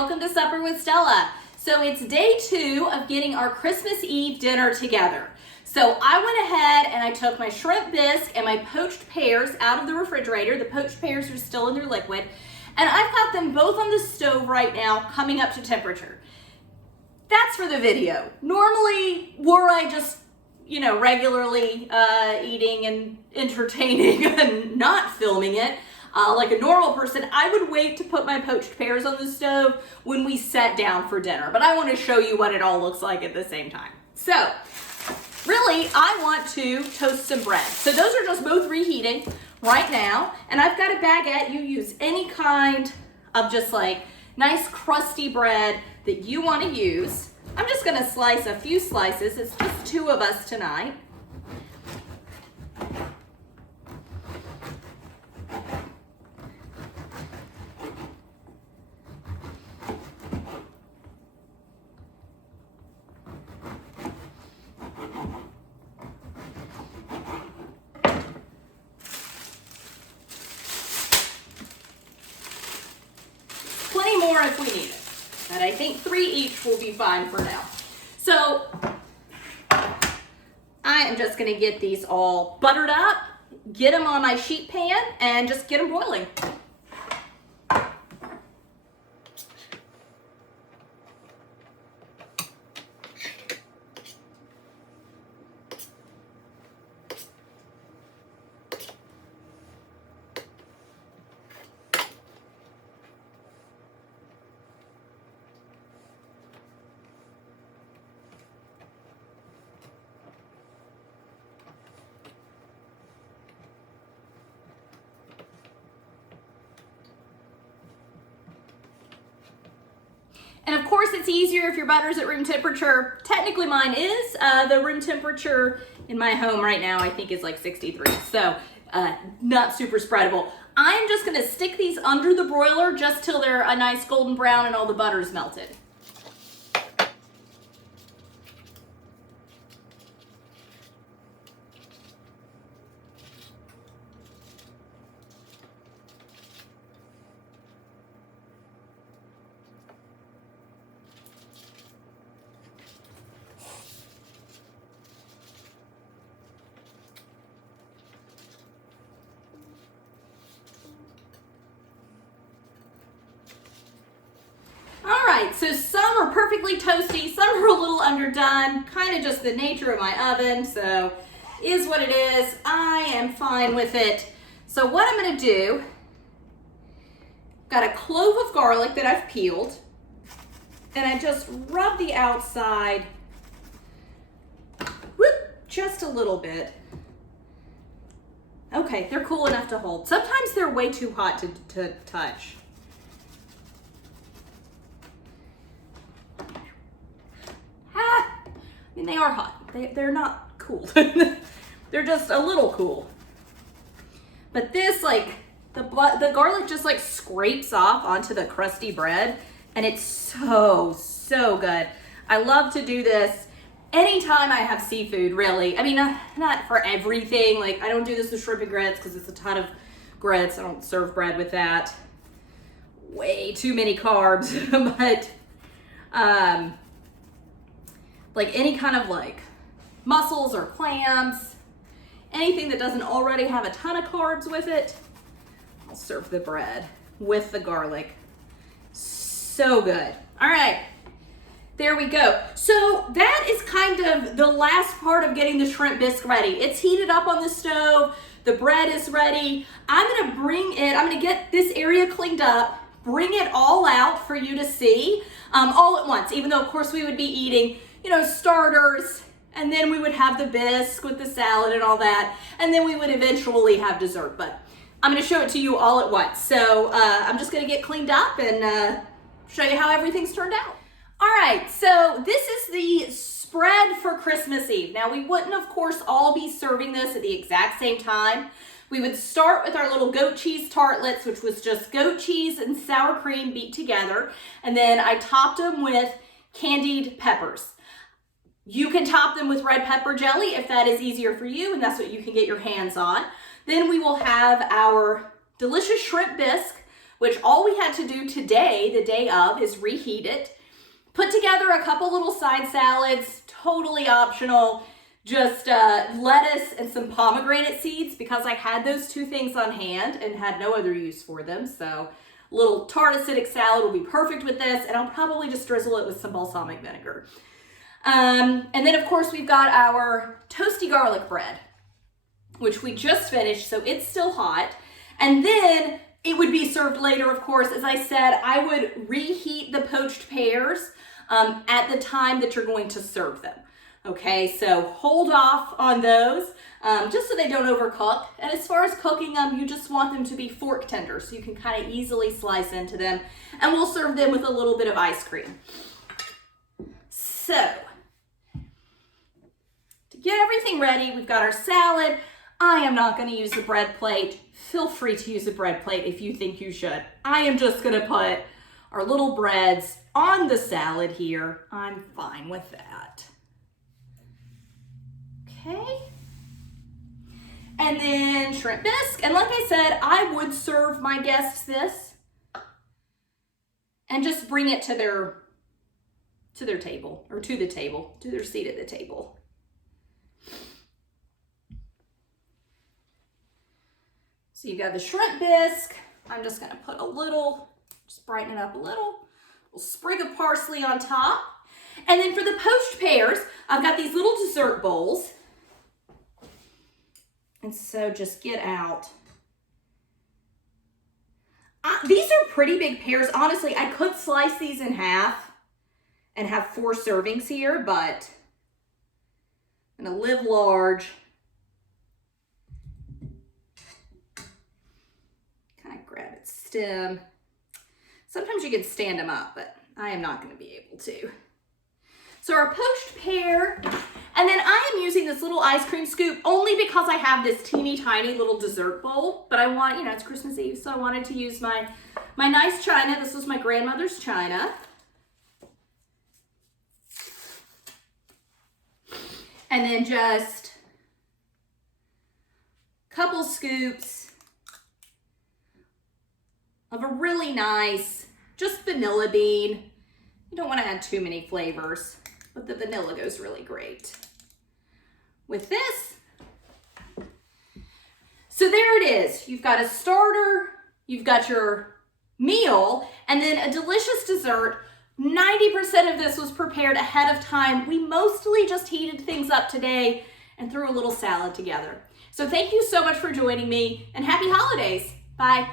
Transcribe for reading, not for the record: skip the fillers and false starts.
welcome to Supper with Stella. So it's day 2 of getting our Christmas Eve dinner together. So I went ahead and I took my shrimp bisque and my poached pears out of the refrigerator. The poached pears are still in their liquid. And I've got them both on the stove right now, coming up to temperature. That's for the video. Normally, were I just, regularly eating and entertaining and not filming it, like a normal person, I would wait to put my poached pears on the stove when we sat down for dinner. But I want to show you what it all looks like at the same time. So, really, I want to toast some bread. So those are just both reheating right now. And I've got a baguette. You use any kind of just like nice crusty bread that you want to use. I'm just going to slice a few slices. It's just 2 of us tonight. Plenty more if we need it, but I think 3 each will be fine for now. So I am just going to get these all buttered up, get them on my sheet pan, and just get them boiling. And of course, it's easier if your butter's at room temperature. Technically, mine is. The room temperature in my home right now, I think, is like 63. So not super spreadable. I'm just going to stick these under the broiler just till they're a nice golden brown and all the butter's melted. So some are perfectly toasty, some are a little underdone, kind of just the nature of my oven, so is what it is. I am fine with it. So what I'm going to do, got a clove of garlic that I've peeled, and I just rub the outside, just a little bit. Okay, they're cool enough to hold. Sometimes they're way too hot to touch. I mean, they are hot. They're not cool. They're just a little cool. But this, like, the garlic just like scrapes off onto the crusty bread, and it's so good. I love to do this anytime I have seafood, really. I mean, not for everything. Like, I don't do this with shrimp and grits because it's a ton of grits. I don't serve bread with that. Way too many carbs. But like any kind of like mussels or clams, anything that doesn't already have a ton of carbs with it, I'll serve the bread with the garlic. So good. All right, there we go. So that is kind of the last part of getting the shrimp bisque ready. It's heated up on the stove. The bread is ready. I'm gonna get this area cleaned up, bring it all out for you to see all at once, even though of course we would be eating starters, and then we would have the bisque with the salad and all that, and then we would eventually have dessert. But I'm going to show it to you all at once. So I'm just going to get cleaned up and show you how everything's turned out. All right, so this is the spread for Christmas Eve. Now, we wouldn't, of course, all be serving this at the exact same time. We would start with our little goat cheese tartlets, which was just goat cheese and sour cream beat together, and then I topped them with candied peppers. You can top them with red pepper jelly if that is easier for you, and that's what you can get your hands on. Then we will have our delicious shrimp bisque which all we had to do today, the day of, is reheat it. Put together a couple little side salads, totally optional. Just lettuce and some pomegranate seeds because I had those two things on hand and had no other use for them. So a little tart acidic salad will be perfect with this, and I'll probably just drizzle it with some balsamic vinegar. And then of course we've got our toasty garlic bread, which we just finished, so it's still hot. And then it would be served later, of course. As I said, I would reheat the poached pears at the time that you're going to serve them. Okay, so hold off on those just so they don't overcook. And as far as cooking them, you just want them to be fork tender so you can kind of easily slice into them. And we'll serve them with a little bit of ice cream. So, to get everything ready, we've got our salad. I am not going to use a bread plate. Feel free to use a bread plate if you think you should. I am just going to put our little breads on the salad here. I'm fine with that. Okay. And then shrimp bisque. And like I said, I would serve my guests this and just bring it to their table, or to the table, to their seat at the table. So you've got the shrimp bisque. I'm just gonna put a little, just brighten it up a little sprig of parsley on top. And then for the poached pears, I've got these little dessert bowls. And so just get out. These are pretty big pears. Honestly, I could slice these in half and have 4 servings here, but I'm gonna live large. Kind of grab its stem. Sometimes you can stand them up, but I am not gonna be able to. So our poached pear, and then I am using this little ice cream scoop only because I have this teeny tiny little dessert bowl, but I want, you know, it's Christmas Eve, so I wanted to use my nice china. This was my grandmother's china. And then just a couple scoops of a really nice, just vanilla bean. You don't want to add too many flavors, but the vanilla goes really great with this. So there it is. You've got a starter, you've got your meal, and then a delicious dessert. 90% of this was prepared ahead of time. We mostly just heated things up today and threw a little salad together. So thank you so much for joining me, and happy holidays. Bye.